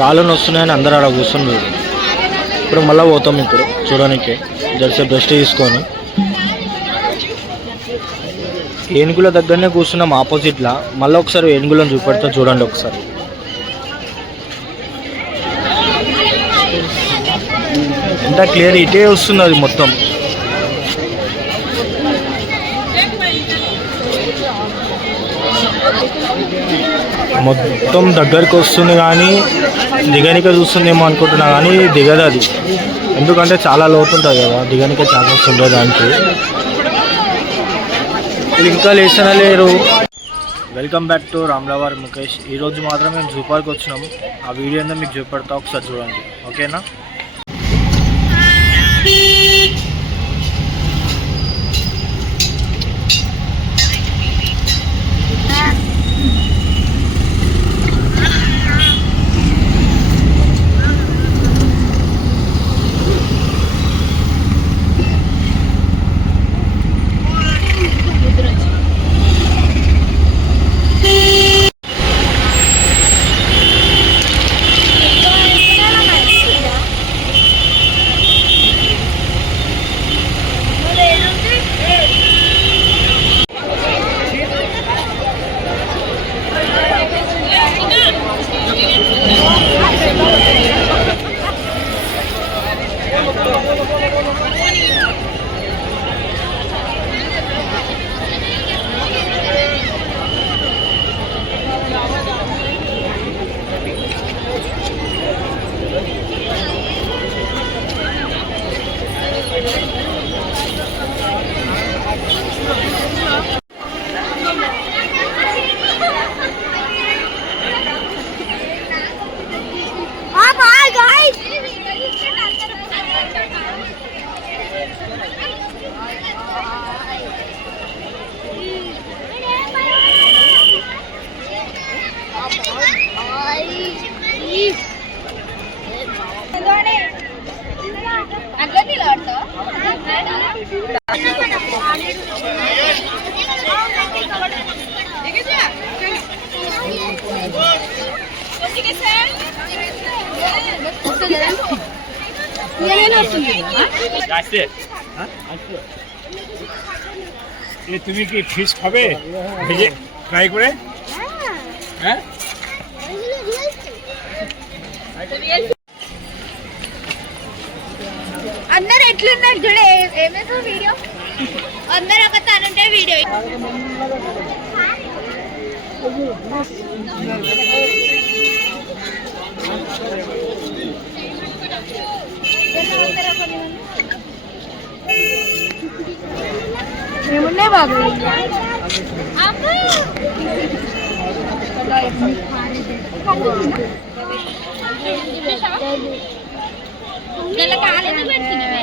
కాళ్ళు వస్తున్నాయని అందరూ అక్కడ కూర్చున్నారు. ఇప్పుడు మళ్ళీ పోతాం ఇప్పుడు చూడడానికి జరసేపు రెస్ట్ తీసుకొని. ఏనుగుల దగ్గరనే కూర్చున్నాం ఆపోజిట్లో. మళ్ళీ ఒకసారి ఏనుగులను చూపెడతా చూడండి ఒకసారి. ఎంత క్లియర్ ఇటే వస్తుంది అది మొత్తం. మొత్తం దగ్గరికి వస్తుంది కానీ దిగనికే చూస్తుందేమో అనుకుంటున్నా కానీ దిగదు అది. ఎందుకంటే చాలా లోతుంటుంది కదా, దిగనికే ఛాన్సెస్ ఉండే దానికి. ఇది ఇంకా లేస్తూనే లేరు. వెల్కమ్ బ్యాక్ టు రామ్లవర్ ముఖేష్. ఈరోజు మాత్రం మేము జూ పార్క్ వచ్చినాము. ఆ వీడియో అంతా మీకు చూపెడతా, ఒకసారి చూడండి ఓకేనా. তুমি কি ফিশ খাবে ভেজে ফ্রাই করে? అందరు ఎట్లున్నారు చూడే. ఏమేసో వీడియో అందరు ఒక తనంటే వీడియో. ఏమున్నాయి బాబు? కాలేదు పెడుతున్నావే.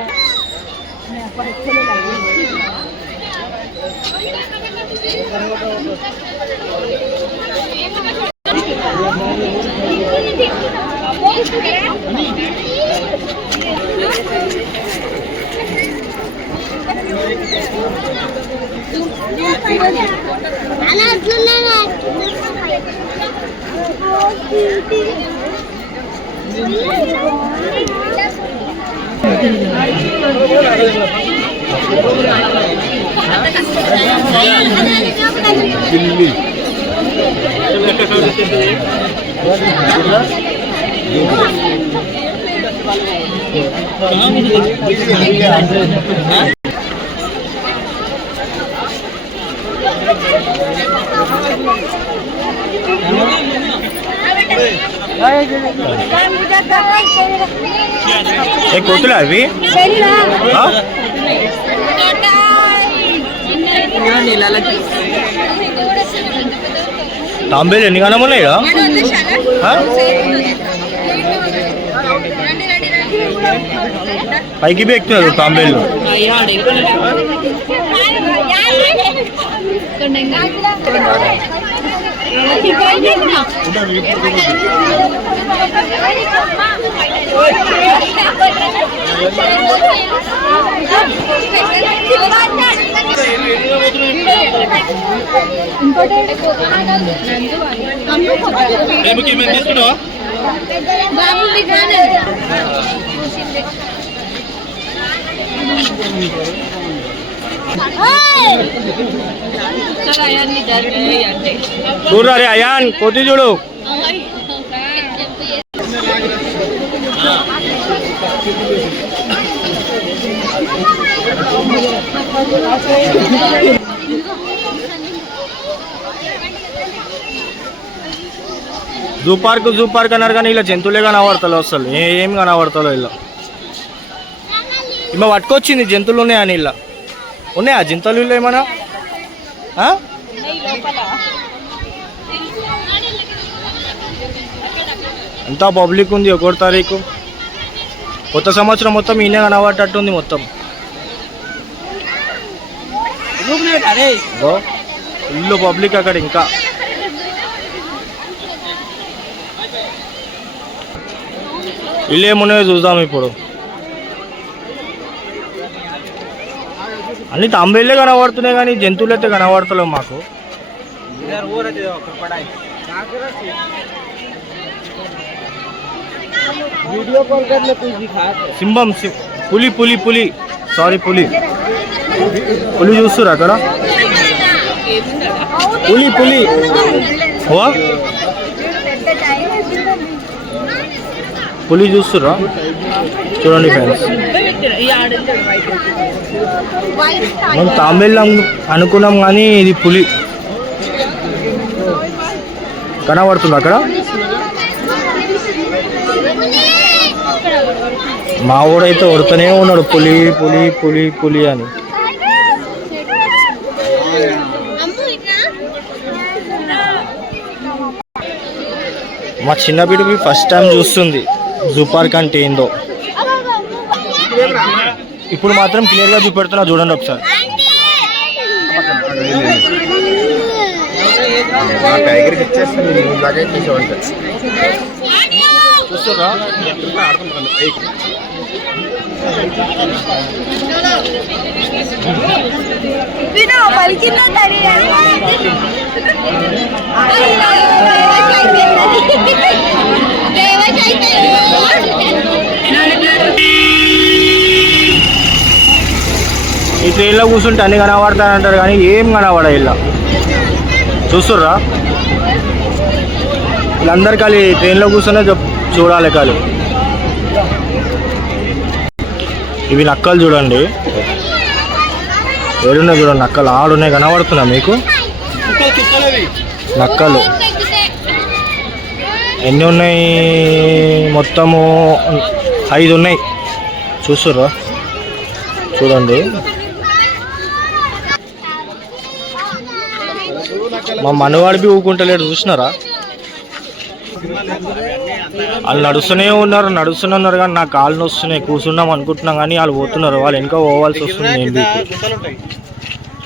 కోతులు అవి తాంబేలు ఎన్ని కాలం ఉన్నాయి? పైకి బి ఎక్కుతున్నారు తాంబేలు. బాబు బిగానే చూసింది చూడు రే అయాన్ కొద్ది చూడు జూ పార్క్ అన్నారు కానీ ఇలా జంతువులే కనబడతలే అసలు ఏం కనబడతలో ఇలా ఇమ్మ పట్టుకొచ్చింది జంతువులు ఉన్నాయని ఇలా ఉన్నాయా జంతువులు ఇలా ఏమన్నా అంతా పబ్లిక్ ఉంది 1 తారీఖు కొత్త సంవత్సరం మొత్తం ఈయన కనబడేటట్టుంది మొత్తం ఇల్లు పబ్లిక్ అక్కడ ఇంకా ఇల్లు ఏమున్నాయో చూద్దాం ఇప్పుడు అన్ని తాంబేళ్ళే కనబడుతున్నాయి కానీ జంతువులు అయితే కనబడతలేవు మాకు సింహం పులి సారీ పులి చూస్తురా అక్కడ పులి పులి చూస్తురా చూడండి ఫ్రెండ్స్ మనం తాంబేళ్ళు అనుకున్నాం కానీ ఇది పులి కనబడుతుంది అక్కడ మా ఊడైతే ఉడతనే ఉన్నాడు పులి అని మా చిన్న బిడ్డకి ఫస్ట్ టైం చూస్తుంది జూ పార్క్ అంటే ఏందో ఇప్పుడు మాత్రం క్లియర్గా చూపెడుతున్నా చూడండి ఒకసారి చూస్తురా ఈ ట్రైన్లో కూర్చుంటే అన్ని కనబడతాయంటారు కానీ ఏం కనబడ ఇలా చూస్తుర్రా వీళ్ళందరు ఖాళీ ట్రైన్లో కూర్చొనే చూడాలి ఖాళీ ఇవి నక్కలు చూడండి ఏడున్నాయి చూడండి నక్కలు ఆడున్నాయి కనబడుతున్నా మీకు నక్కలు ఎన్ని ఉన్నాయి మొత్తము 5 ఉన్నాయి చూస్తుర్రా చూడండి మా మనవాడికి ఊకుంటలేడు చూసినారా వాళ్ళు నడుస్తూనే ఉన్నారు కానీ నా కాళ్ళు వస్తున్నాయి కూర్చున్నాం అనుకుంటున్నాం కానీ వాళ్ళు పోతున్నారు వాళ్ళు వెనక పోవాల్సి వస్తుంది నేను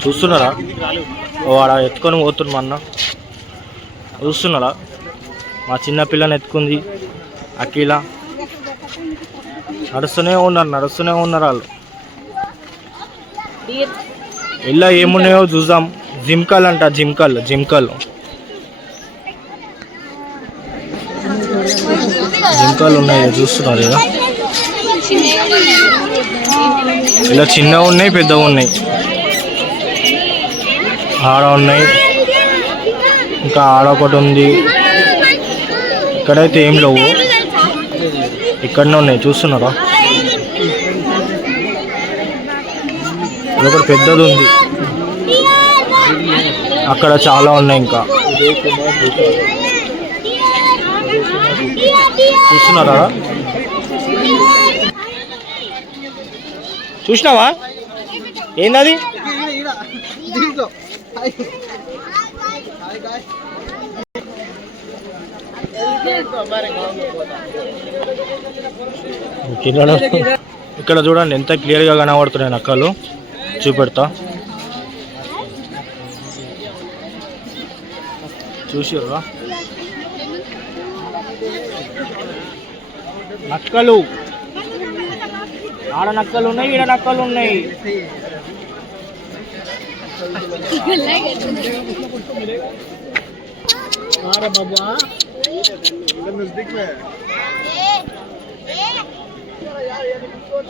చూస్తున్నారా వాడు ఎత్తుకొని పోతున్నారు అన్న చూస్తున్నారా మా చిన్న పిల్లని ఎత్తుకుంది అఖిల నడుస్తూనే ఉన్నారు వాళ్ళు ఇలా ఏమున్నాయో చూద్దాం జింకల్ అంట జింకల్ ఉన్నాయి చూస్తున్నారు కదా ఇలా చిన్నగా ఉన్నాయి పెద్దగా ఉన్నాయి ఆడ ఉన్నాయి ఇంకా ఆడ ఒకటి ఉంది ఇక్కడైతే ఏం లేవు ఇక్కడనే ఉన్నాయి చూస్తున్నారా ఒకటి పెద్దది ఉంది అక్కడ చాలా ఉన్నాయి ఇంకా చూస్తున్నారా చూసినావా ఏందది ఇక్కడ చూడండి ఎంత క్లియర్గా కనబడుతున్నాయి నక్కలు చూపెడతా చూసిర్రా నక్కలు ఆడ నక్కలు ఉన్నాయి ఈడ నక్కలు ఉన్నాయి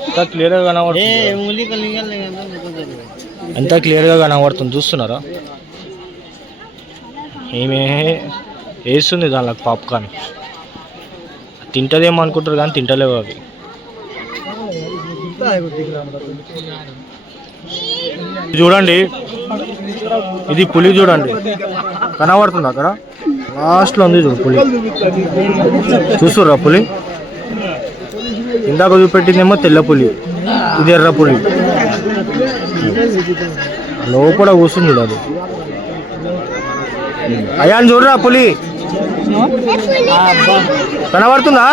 ఎంత క్లియర్గా కనబడుతుంది, ఎంత క్లియర్గా కనబడుతుంది చూస్తున్నారా? ఏమే వేస్తుంది దానిలో పాప్కార్న్. తింటదేమో అనుకుంటారు కానీ తింటలేవు అవి. చూడండి ఇది పులి, చూడండి కనబడుతుంది అక్కడ లాస్ట్లో ఉంది చూడు పులి. చూస్తుర్రా పులి? ఇందాక చూపెట్టిందేమో తెల్ల పులి, ఇది ఎర్ర పులి. లోపల కూర్చుంది అది. అయ్యా చూడరా పులి కనబడుతుందా?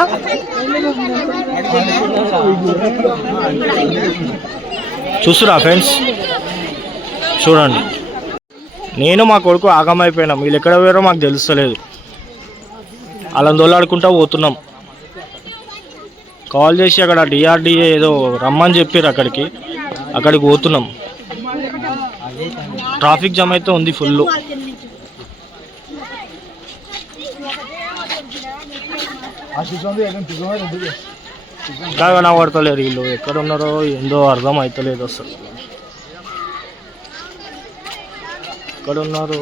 చూస్తురా ఫ్రెండ్స్, చూడండి. నేను మా కొడుకు ఆగమైపోయినాం. వీళ్ళు ఎక్కడ పోయారో మాకు తెలుస్తలేదు. అలా దొల్లాడుకుంటా పోతున్నాం. కాల్ చేసి అక్కడ డిఆర్డిఏ ఏదో రమ్మని చెప్పారు, అక్కడికి పోతున్నాం. ట్రాఫిక్ జామ్ అయితే ఉంది ఫుల్. ఇంకా కనబడతలేరు వీళ్ళు, ఎక్కడ ఉన్నారో ఏందో అర్థం అవుతలేదు అసలు. ఎక్కడ ఉన్నారు?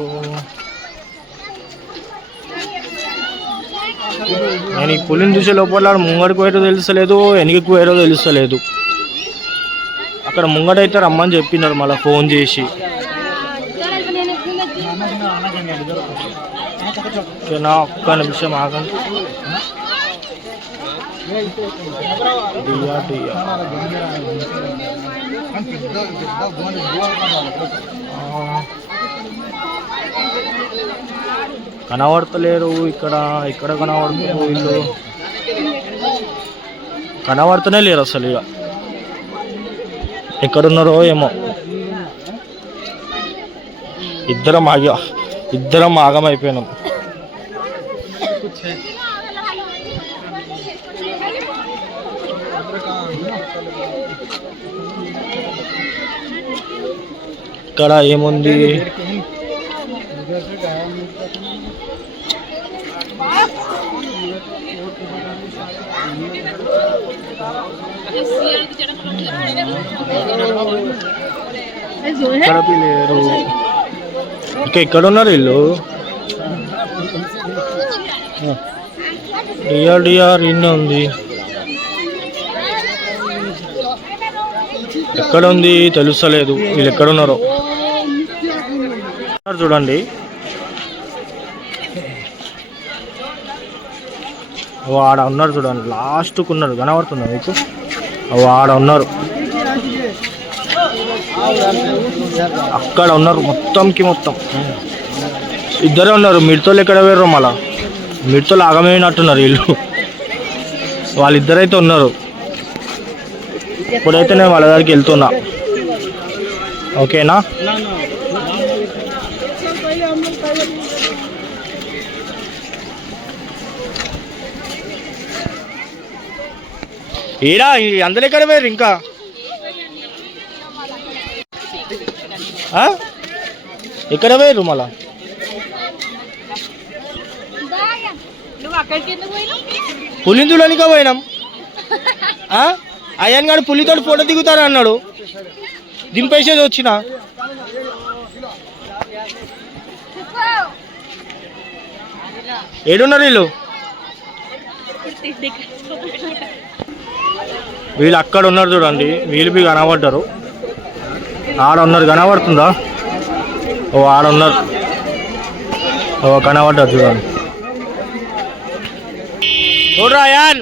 నేను ఈ పులిని చూసే లోపల ముంగడికి పోయారో తెలుస్తలేదు, వెనక్కి పోయారో తెలుస్తలేదు. అక్కడ ముంగడైతే రమ్మని చెప్పినారు మళ్ళీ ఫోన్ చేసి. ఓకేనా, ఒక్క నిమిషం ఆగండి. కనబడతలేరు ఇక్కడ. ఇక్కడ కనబడుతున్నారు వీళ్ళు, కనబడుతూనే లేరు అసలు. ఇక ఎక్కడున్నారో ఏమో. ఇద్దరం ఆగమైపోయినాం. ఇక్కడ ఏముంది? ఇక్కడ లేరు. ఇంకా ఎక్కడ ఉన్నారు వీళ్ళు? డిఆర్ ఇన్ని ఉంది. ఎక్కడ ఉంది తెలుస్తలేదు. వీళ్ళు ఎక్కడున్నారో చూడండి. ఆడ ఉన్నారు చూడండి, లాస్ట్కు ఉన్నారు. కనబడుతుందా మీకు? ఆడ ఉన్నారు, అక్కడ ఉన్నారు. మొత్తం ఇద్దరే ఉన్నారు. మిడతలు ఎక్కడ వేరు? మళ్ళా మిడతలు ఆగమైనట్టున్నారు వీళ్ళు. వాళ్ళిద్దరైతే ఉన్నారు. ఇప్పుడైతే నేను వాళ్ళ దగ్గరికి వెళ్తున్నా. ఓకేనా? ఏడా అందరు ఎక్కడ వేరు? ఇంకా ఎక్కడ వేరు? మళ్ళా పులిందులోనికా పోయినాం. అయ్యన్ గారు పులితో ఫోటో దిగుతారు అన్నాడు, దింపేసేది వచ్చిన. ఏడున్నారు వీళ్ళు? వీళ్ళు అక్కడ ఉన్నారు చూడండి. వీళ్ళు బి కనబడ్డారు. ఆడ ఉన్నారు, కనబడుతుందా? ఆడ ఉన్నారు. కనబడ్డారు చూడండి. చూడరా అయాన్,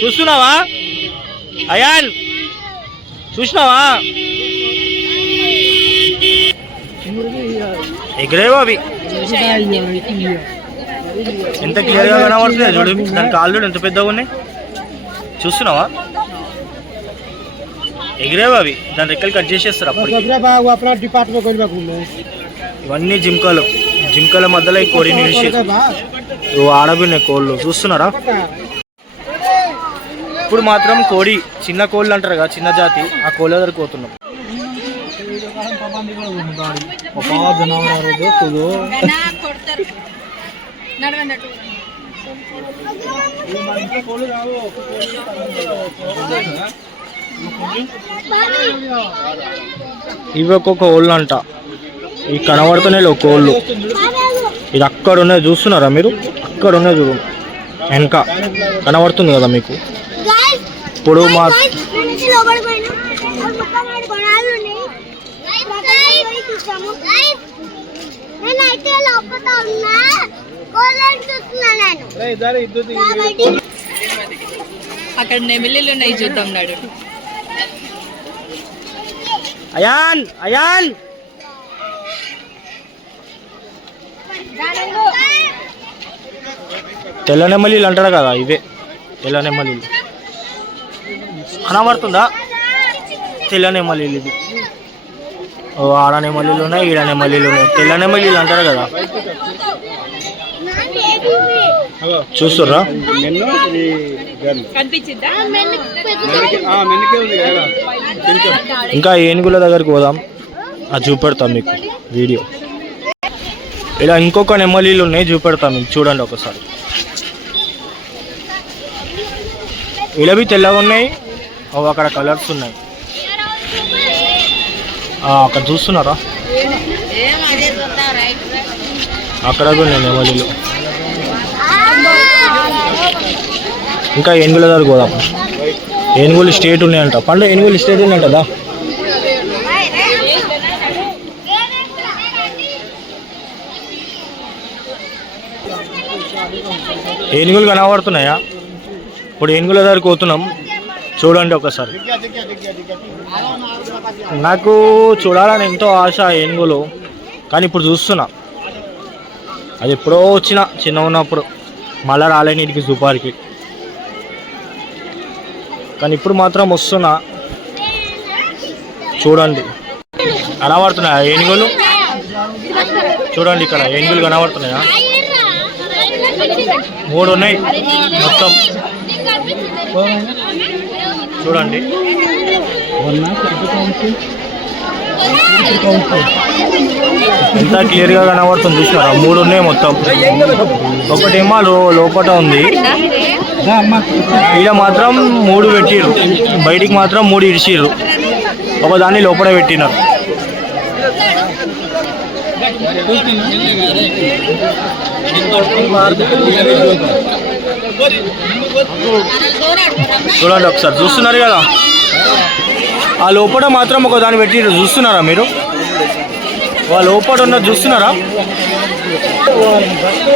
చూస్తున్నావా? అయాన్ చూసినావా? ఎగిరేవో అవి. ఎంత క్లియర్గా కనబడుతున్నాయి చూడు. దాని కాళ్ళు ఎంత పెద్దగా ఉన్నాయి చూస్తున్నావా? ఎగిరేవో అవి. దాని రెక్కలు కట్ చేసేస్తారు అప్పుడు. ఇవన్నీ జింకల మధ్యలో ఈ కోడి నిలిచి ఆడబిన్నాయి కోళ్ళు. చూస్తున్నారా? ఇప్పుడు మాత్రం కోడి, చిన్న కోళ్ళు అంటారు కదా, చిన్న జాతి, ఆ కోళ్ళ దగ్గరికి పోతున్నాం. ఇవి ఒక్కొక్క కోళ్ళు అంట. ఈ కనబడుతున్నాయి కోళ్ళు. ఇది అక్కడ ఉన్నాయి చూస్తున్నారా మీరు? అక్కడ ఉన్నాయి చూడు, వెనక కనబడుతుంది కదా మీకు. ఇప్పుడు మా అక్కడ నెమిలీలు ఉన్నాయి, చూద్దాం నాడు. అయాన్ అయాన్ తెల్ల నెమ్మలీలు అంటారు కదా, ఇవే తెల్ల నెమ్మలీలు. కనబడుతుందా? తెల్ల నెమ్మలీలు ఇవి. ఓ ఆడ నెమ్మలీలు ఉన్నాయి, ఈడ నెమ్మలీలు ఉన్నాయి. తెల్ల నెమ్మలీలు అంటారు కదా, చూస్తుర్రా? ఇంకా ఏనుగుల దగ్గరికి పోదాం, అది చూపెడతాం మీకు వీడియో. ఇలా ఇంకొక నెమ్మలీలు ఉన్నాయి, చూపెడతాం మీకు, చూడండి ఒకసారి. ఇలావి తెల్లగా ఉన్నాయి, అక్కడ కలర్స్ ఉన్నాయి. అక్కడ చూస్తున్నారా? అక్కడ కూడా ఉన్నాయి నెమ్మలీలు. ఇంకా ఏనుగుల దగ్గర పోదాం. ఏనుగులు స్టేట్ ఉన్నాయంట, పండు ఏనుగులు స్టేట్ ఉన్నాయంటదా. ఏనుగులు కనబడుతున్నాయా? ఇప్పుడు ఏనుగుల దగ్గరికి పోతున్నాం, చూడండి ఒకసారి. నాకు చూడాలని ఎంతో ఆశ ఏనుగులు, కానీ ఇప్పుడు చూస్తున్నా. అది ఎప్పుడో వచ్చిన చిన్న ఉన్నప్పుడు, మళ్ళా రాలేని ఇంటికి జూపార్కి. కానీ ఇప్పుడు మాత్రం వస్తున్నా, చూడండి. కనబడుతున్నాయా ఏనుగులు? చూడండి, ఇక్కడ ఏనుగులు కనబడుతున్నాయా? 3 ఉన్నాయి మొత్తం, చూడండి. ఎంత క్లియర్గా కనబడుతుంది చూసినారా? 3 ఉన్నాయి మొత్తం. ఒకటేమో లోపల ఉంది, ఈడ మాత్రం 3 పెట్టిర్రు, బయటికి మాత్రం 3 ఇడిచిర్రు, ఒకదాన్ని లోపల పెట్టినారు. చూడండి ఒకసారి, చూస్తున్నారు కదా? ఆ లోపల మాత్రం ఒకదాన్ని పెట్టిర్రు, చూస్తున్నారా మీరు? ఆ లోపల ఉన్నది చూస్తున్నారా?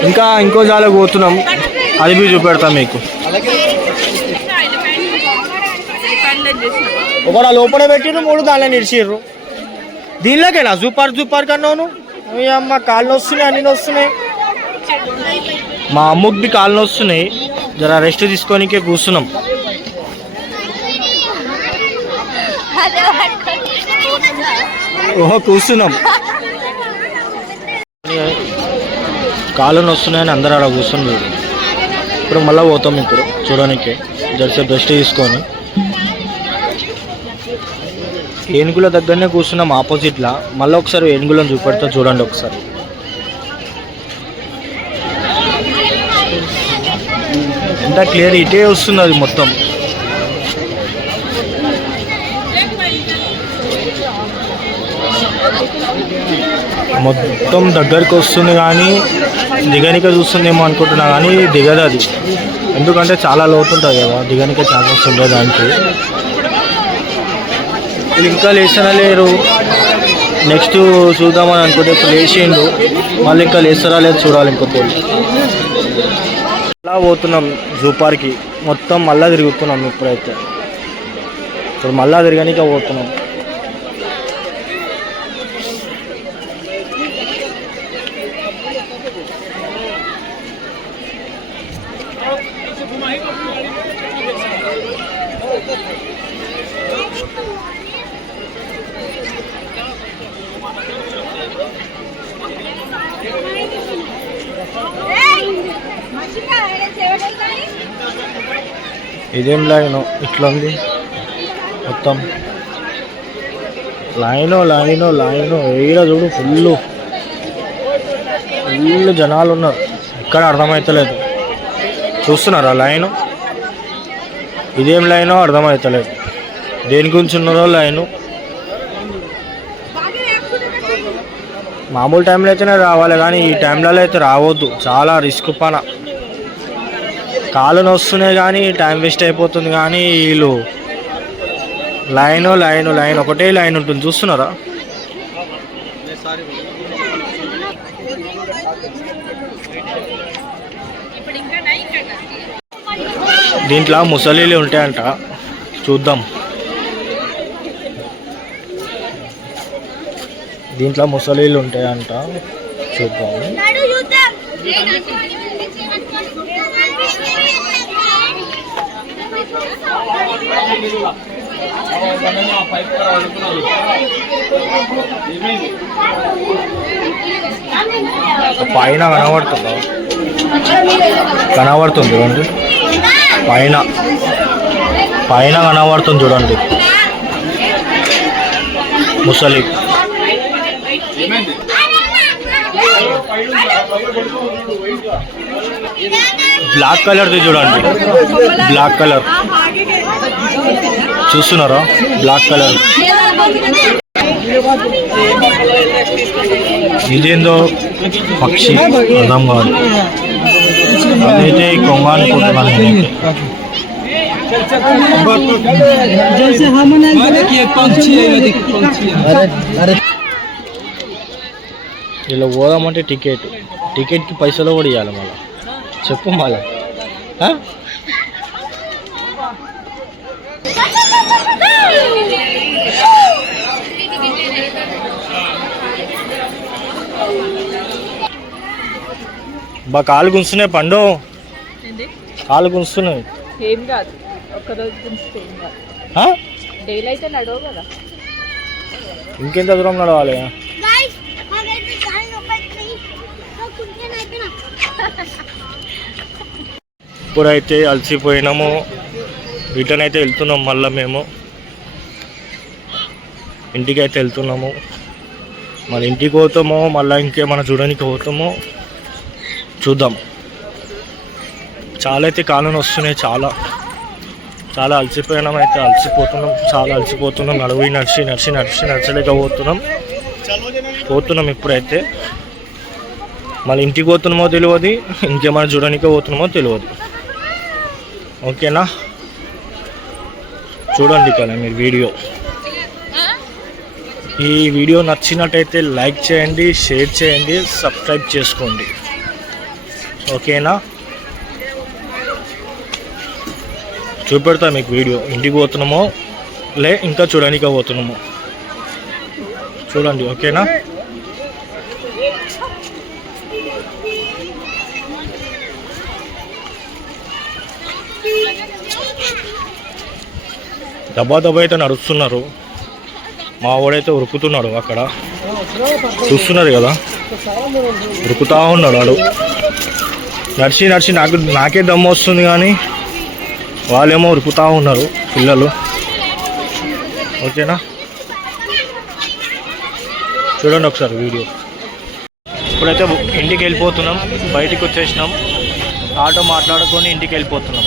ఇంకా ఇంకో జాలకు పోతున్నాం, అది మీరు చూపెడతాం మీకు. ఒకటి లోపల పెట్టిర్రు, 3 దానిలో నిడిచిర్రు. దీనిలోకేనా జూపార్ కన్నాను? అమ్మ కాళ్ళు వస్తున్నాయి, అన్నీ వస్తున్నాయి. మా అమ్మకి కాళ్ళు వస్తున్నాయి, జర రెస్ట్ తీసుకోనికే కూర్చున్నాం. ఓహో కూర్చున్నాం, కాళ్ళను వస్తున్నాయని అందరూ అక్కడ కూర్చున్నారు. ఇప్పుడు మళ్ళీ పోతాం ఇప్పుడు చూడడానికి, జరసేపు రెస్ట్ తీసుకొని. ఏనుగుల దగ్గరనే కూర్చున్నాం ఆపోజిట్లో. మళ్ళీ ఒకసారి ఏనుగులను చూపెడతా, చూడండి ఒకసారి. ఎంత క్లియర్, ఇటే వస్తుంది అది మొత్తం. మొత్తం దగ్గరికి వస్తుంది, కానీ దిగనిక చూస్తుందేమో అనుకుంటున్నా, కానీ దిగదు అది. ఎందుకంటే చాలా లోతుంటుంది కదా, దిగనిక ఛాన్సెస్ ఉండే దానికి. ఇది ఇంకా లేస్తనే లేరు. నెక్స్ట్ చూద్దామని అనుకుంటే ఇప్పుడు లేచిండు, మళ్ళీ ఇంకా లేస్తారా లేదు చూడాలి. ఇంకొకటి అలా పోతున్నాం జూపార్కి, మొత్తం మళ్ళీ తిరుగుతున్నాం. ఇప్పుడైతే ఇప్పుడు మళ్ళీ తిరగనిక పోతున్నాం. ఇదేం లైన్ ఇట్లా ఉంది మొత్తం, లైను ఏడ చూడు, ఫుల్ జనాలు ఉన్నారు. ఎక్కడ అర్థమవుతలేదు. చూస్తున్నారా లైను? ఇదేం లైనో అర్థమవుతలేదు. దేని గురించి ఉన్నారో లైను. మామూలు టైంలో అయితేనే రావాలి కానీ ఈ టైంలలో అయితే రావద్దు. చాలా రిస్క్ పన. కాళ్ళు నొస్తున్నాయి కానీ టైం వేస్ట్ అయిపోతుంది. కానీ వీళ్ళు లైన్ ఒకటే లైన్ ఉంటుంది. చూస్తున్నారా? దీంట్లో ముసలీలు ఉంటాయంట, చూద్దాం. దీంట్లో ముసలీలు ఉంటాయంట, చూద్దాం. పైన కనబడుతుంది చూడండి. పైన కనబడుతుంది చూడండి ముసలి. బ్లాక్ కలర్ది చూడండి. బ్లాక్ కలర్ చూస్తున్నారా? Black colour. ఇదేందో పక్షి అర్థం కాదు. అదైతే కొంగ అనుకుంటున్నాను నేనైతే. ఇలా పోదామంటే టికెట్కి పైసలు కూడా ఇవ్వాలి. మళ్ళీ చెప్పు మళ్ళీ. బా కాలు గుంస్తున్నాయి పండు, కాలు గుంస్తున్నాయి. ఏం కాదు, ఒక్కరోజు గుంచితే ఏం కాదు. డైలీ అయితే నడవు కదా. ఇంకెంత దూరం నడవాలి? ఇప్పుడైతే అలసిపోయినాము. రిటర్న్ అయితే వెళ్తున్నాము. మళ్ళీ మేము ఇంటికి అయితే వెళ్తున్నాము. మన ఇంటికి పోతామో మళ్ళీ ఇంకేమైనా చూడడానికి పోతామో చూద్దాం. చాలా అయితే కాలం వస్తున్నాయి. చాలా అలసిపోయినాం. అయితే చాలా అలసిపోతున్నాం. నడువి నడిచలేకపోతున్నాం. ఇప్పుడైతే మళ్ళీ ఇంటికి పోతున్నామో తెలియదు, ఇంకేమైనా చూడడానికి పోతున్నామో తెలియదు. ఓకేనా? చూడండి కదా మీరు వీడియో. ఈ వీడియో నచ్చినట్టయితే లైక్ చేయండి, షేర్ చేయండి, సబ్స్క్రైబ్ చేసుకోండి. ఓకేనా? చూపెడతా మీకు వీడియో. ఇంటికి పోతున్నామో ఇంకా చూడడానికి పోతున్నామో చూడండి. ఓకేనా? దబ్బా అయితే నడుస్తున్నారు. మా వాడైతే ఉరుకుతున్నాడు అక్కడ, చూస్తున్నారు కదా, ఉరుకుతా ఉన్నాడు వాడు. నడిచి నాకే దమ్ము వస్తుంది కానీ వాళ్ళేమో ఉరుకుతా ఉన్నారు పిల్లలు. ఓకేనా? చూడండి ఒకసారి వీడియో. ఇప్పుడైతే ఇంటికి వెళ్ళిపోతున్నాం. బయటికి వచ్చేసినాం. ఆటో మాట్లాడుకొని ఇంటికి వెళ్ళిపోతున్నాం.